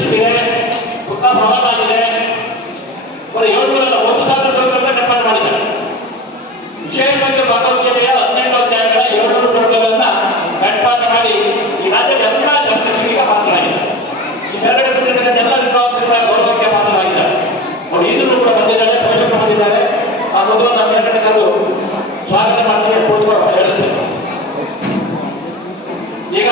ಸಿಕ್ಕಿದೆ, ಪುಕ್ಕ ಪ್ರವಾಸ ಆಗಿದೆ. 7,000 ಕನ್ಫರ್ಮ್ ಮಾಡಿದ್ದಾರೆ. ವಿಶೇಷವಾಗಿ ಭಗವದ್ಗೀತೆಯ 18 ಅಧ್ಯಾಯಗಳ 700 ಶ್ಲೋಕಗಳನ್ನ ಕನ್ಫರ್ಮ್ ಮಾಡಿ ಈ ರಾಜ್ಯದ ಎಲ್ಲ ಜನತೆಗೆ ಪಾತ್ರರಾಗಿದೆ. ಈ ಕೆಳಗಡೆ ಬಂದಿರ್ತಕ್ಕಂಥ ಎಲ್ಲ ವಿದ್ವಾಂಸಗಳ ಗೌರವಕ್ಕೆ ಪಾತ್ರರಾಗಿದ್ದಾರೆ. ಅವರು ಈಗಲೂ ಕೂಡ ಬಂದಿದ್ದಾರೆ, ಪೋಷಕರು ಬಂದಿದ್ದಾರೆ. ಆ ಮಗುವನ್ನು ಕೆಳಗಡೆ ಕರೆದು ಸ್ವಾಗತ ಮಾಡ್ತಾರೆ, ಕೂತ್ಕೊಳ್ಳೋ ಹೇಳಿಸ್ತೇವೆ. ಈಗ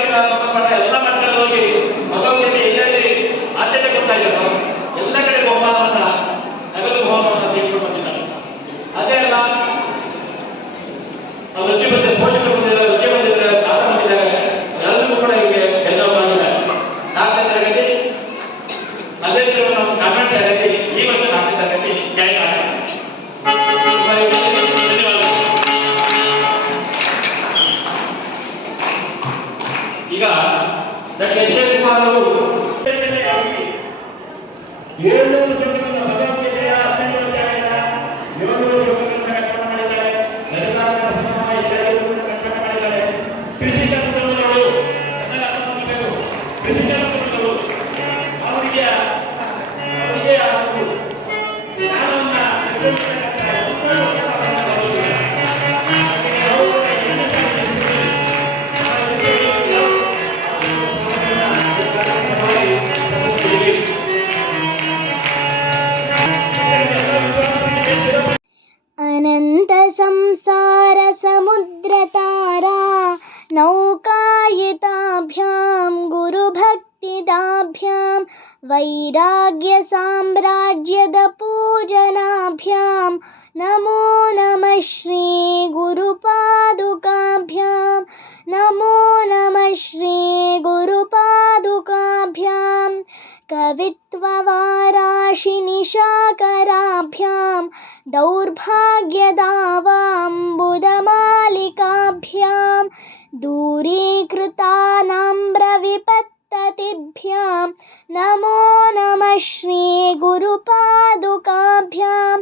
ಮಠ ಮಕ್ಕಳ ಮಠ ಎಲ್ಲ ಮಠಗಳಲ್ಲಿ ಹೋಗಿ ಭಗವದ್ಗೀತೆ ಎಲ್ಲೆಲ್ಲಿ ಆದ್ಯತೆ ಕೊಡ್ತಾ ಇದ್ದಾರೋ ಎಲ್ಲ ಕಡೆ ಬಹುಮಾನವನ್ನ ನಗದು ಬಹುಮಾನವನ್ನು ತೆಗೆದುಕೊಂಡು ಬಂದಿದ್ದಾರೆ. ಅದೇ ಅಲ್ಲ, ಅವ್ರು ರುಚಿ ಬಂದಿದ್ದಾರೆ, ಪೋಷಕರು ಬಂದಿದ್ದಾರೆ, ರುಚಿ ಬಂದಿದ್ದಾರೆ, ತಾತ ಬಂದಿದ್ದಾರೆ, ಎಲ್ಲರಿಗೂ ಕೂಡ ಹೀಗೆ ಎಲ್ಲರೂ ಮಾಡಿದ್ದಾರೆ. 4ನೇ ತರಗತಿ ಮಲ್ಲೇಶ್ವರ ಕಾನ್ವೆಂಟ್ ಶಾಲೆಯಲ್ಲಿ ಈ ವರ್ಷ 4ನೇ ತರಗತಿ ಜಾಯಿನ್ ಆಗಿದೆ. ಈಗ ಡಾಕ್ಟರ್ ಎಚ್ ಎಸ್ ಕುಮಾರ್ ಅವರು 700 ಶ್ಲೋಕಗಳನ್ನು ಭಗವದ್ಗೀತೆಯ 12 ಅಧ್ಯಾಯದ 700 ಶ್ಲೋಕಗಳನ್ನು ಕಂಠಪಾಠ ಮಾಡಿದ್ದಾರೆ. ಸರಿದಾದ ಸಮ ಇತ್ಯಾದಿಗಳನ್ನು ಕೂಡ ಕಂಠಪಾಠ ಮಾಡಿದ್ದಾರೆ. ಕೃಷಿ ಕಲ್ಪನೆಗಳು ಕೃಷಿ ಕಲ್ಪನೆಗಳು ಅವರಿಗೆ अनंत संसार समुद्र तारा नौकायिताभ्यां गुरुभक्तिदाभ्यां वैराग्य साम्राज्यद पूजनाभ्यां नमो नमः श्री गुरुपादुकाभ्यां नमो नमः श्री गुरुपादुकाभ्यां कवित्ववाराशिनिशाकराभ्यां दौर्भाग्यदावाम्बुदमालिकाभ्यां दूरीकृतानाम्रविपत्ततिभ्यां नमो नमः श्री गुरुपादुकाभ्यां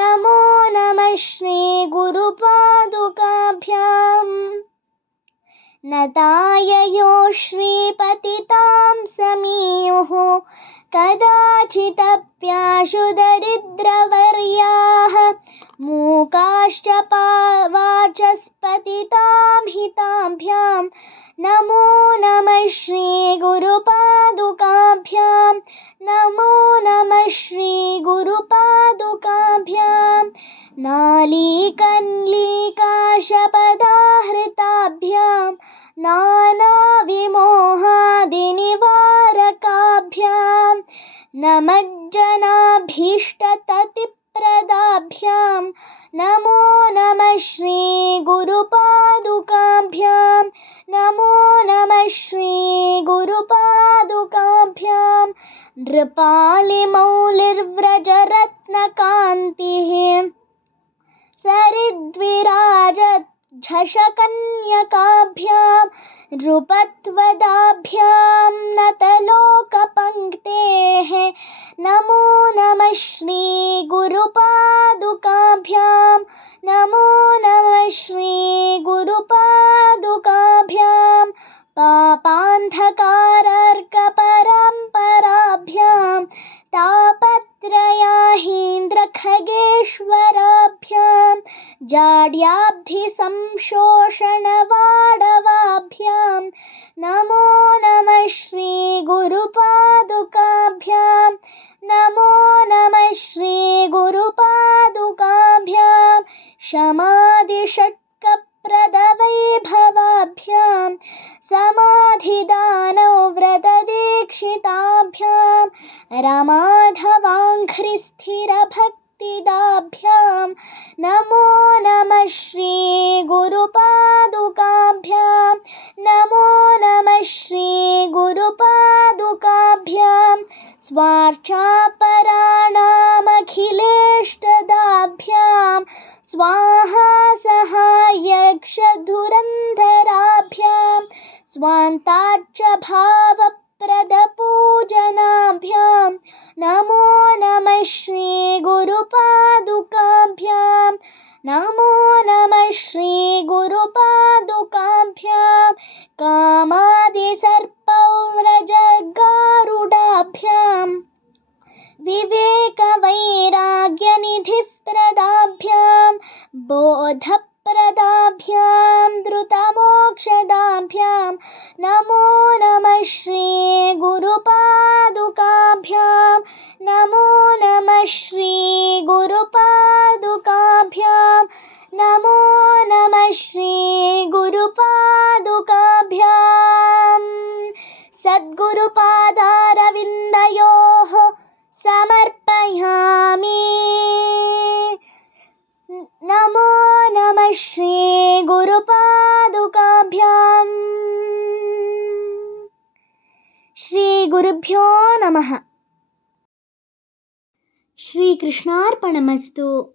नमो नमः श्री गुरुपादुकाभ्यां नताययो श्रीपतितां समीयुः कदाचिदप्याशु दरिद्रवर्याः मूकाश्च वाचस्पतितां हिताभ्यां नमो नमः श्री गुरुपादुकाभ्यां नमो नमः श्री गुरुपादुकाभ्यां नालीकन्लीकाशपदाहृताभ्यां नानाविमोहादिनिवारकाभ्यां नमज्जनाभीष्टततिप्रदाभ्यां नमो नमः श्री गुरुपादुकाभ्यां नमो नमः श्री गुरुपादुकाभ्यां नृपालिमौलिर्व्रजरत्नकान्तिः सरिद्विराजत् झषकन्यकाभ्यां नृपत्वदाभ्यां नतलोकपङ्क्तेः नमो नमः श्री गुरुपादुकाभ्यां नमो नमः श्री गुरुपादुकाभ्यां पापान्धकारार्कपरम्पराभ्यां तापत्रयाहीन्द्रखगेश्वराभ्यां जाड्याब्धिसंशोषणवाडवाभ्यां नमो नमः श्री गुरुपादुकाभ्यां नमो नमः श्री गुरुपादुकाभ्यां शमादिषट्कप्रदवैभवाभ्यां समाधिदानौ व्रतदीक्षिताभ्यां रमाधवाङ्घ्रिस्थिरभक्तिदाभ्यां नमो नमः श्री गुरुपादुकाभ्यां नमो नमः श्री गुरुपादुकाभ्यां स्वार्चापराणामखिलेष्टदाभ्यां स्वाहा सहायक्षधुरन्धराभ्यां स्वान्ताच्च भावप्रदपूजनाभ्यां नमो नमः श्री गुरुपादुकाभ्यां नमो नमः श्री गुरुपादुकाभ्यां कामादिसर्पव्रजगारुडाभ्यां विवेकवैराग्यनिधिप्रदाभ्यां बोधप्रदाभ्यां द्रुतमोक्षदाभ्यां नमो नमः श्री गुरुपादुकाभ्यां नमो नमः श्री गुरुपादुकाभ्यां नमो नमः श्री गुरुपादुकाभ्यां पादयोः समर्पयामि। नमो नमः श्री गुरुपादुकाभ्याम्। श्री गुरुभ्यो नमः। श्रीकृष्णार्पणमस्तु।